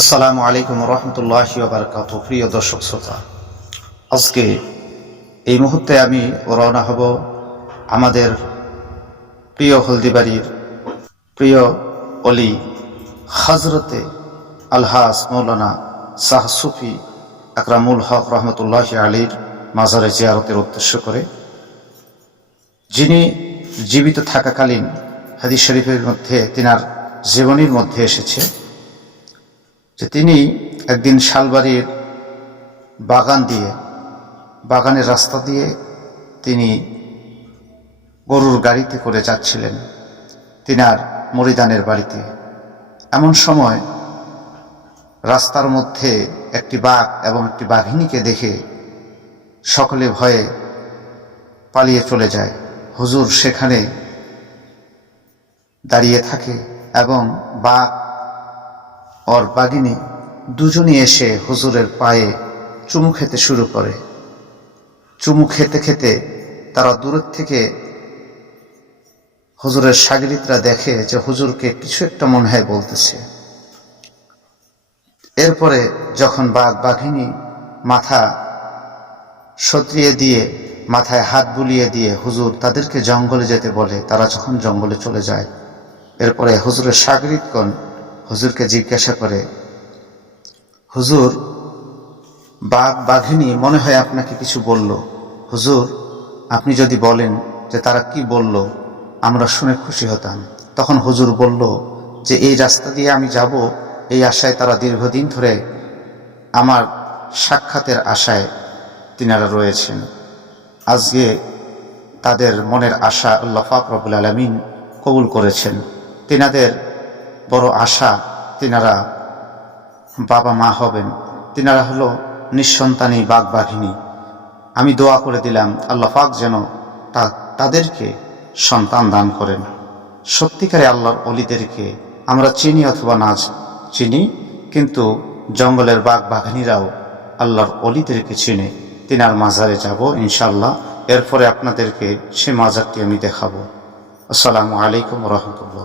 আসসালামু আলাইকুম রহমতুল্লাহি ওয়া বারাকাতুহু। প্রিয় দর্শক শ্রোতা, আজকে এই মুহূর্তে আমি রওনা হব আমাদের প্রিয় হলদিবাড়ির প্রিয় অলি হজরতে আলহাজ মৌলানা শাহ সুফি আকরামুল হক রহমতুল্লাহি আলীর মাজারে জিয়ারতের উদ্দেশ্য করে, যিনি জীবিত থাকাকালীন হাদিস শরীফের মধ্যে তিনার জীবনীর মধ্যে এসেছে যে তিনি একদিন শালবাড়ির বাগানের রাস্তা দিয়ে তিনি গরুর গাড়িতে করে যাচ্ছিলেন তিনার মুরিদানের বাড়িতে। এমন সময় রাস্তার মধ্যে একটি বাঘ এবং একটি বাঘিনীকে দেখে সকলে ভয়ে পালিয়ে চলে যায়। হুজুর সেখানে দাঁড়িয়ে থাকে এবং বাঘ আর বাঘিনী দুজনই এসে হুজুরের পায়ে চুমু খেতে শুরু করে। চুমু খেতে খেতে তারা দূরের থেকে হুজুরের শাগিরিদরা দেখে যে হুজুরকে কিছু একটা মনে হয় বলতেছে। এরপরে যখন বাঘিনী মাথা সতরিয়ে দিয়ে মাথায় হাত বুলিয়ে দিয়ে হুজুর তাদেরকে জঙ্গলে যেতে বলে, তারা যখন জঙ্গলে চলে যায়, এরপরে হুজুরের শাগিরিদগণ হুজুরকে জিজ্ঞাসা করে, হুজুর বাঘিনী মনে হয় আপনাকে কিছু বলল, হুজুর আপনি যদি বলেন যে তারা কি বলল আমরা শুনে খুশি হতাম। তখন হুজুর বলল যে এই রাস্তা দিয়ে আমি যাব, এই আশায় তারা দীর্ঘদিন ধরে আমার সাক্ষাতের আশায় তিনারা রয়েছেন। আজকে তাদের মনের আশা আল্লাহ পাক রব্বুল আলামিন কবুল করেছেন। তিনাদের বড় আশা তিনারা বাবা মা হবেন। তিনারা হলো নিঃসন্তানী বাঘিনী। আমি দোয়া করে দিলাম আল্লাহ পাক যেন তাদেরকে সন্তান দান করেন। সত্যিকারে আল্লাহর অলিদেরকে আমরা চিনি অথবা না চিনি, কিন্তু জঙ্গলের বাঘিনীরাও আল্লাহর অলিদেরকে চিনে। তিনার মাজারে যাব ইনশাআল্লাহ। এরপরে আপনাদেরকে সে মাজারটি আমি দেখাবো। আসসালামু আলাইকুম রহমতুল্লাহ।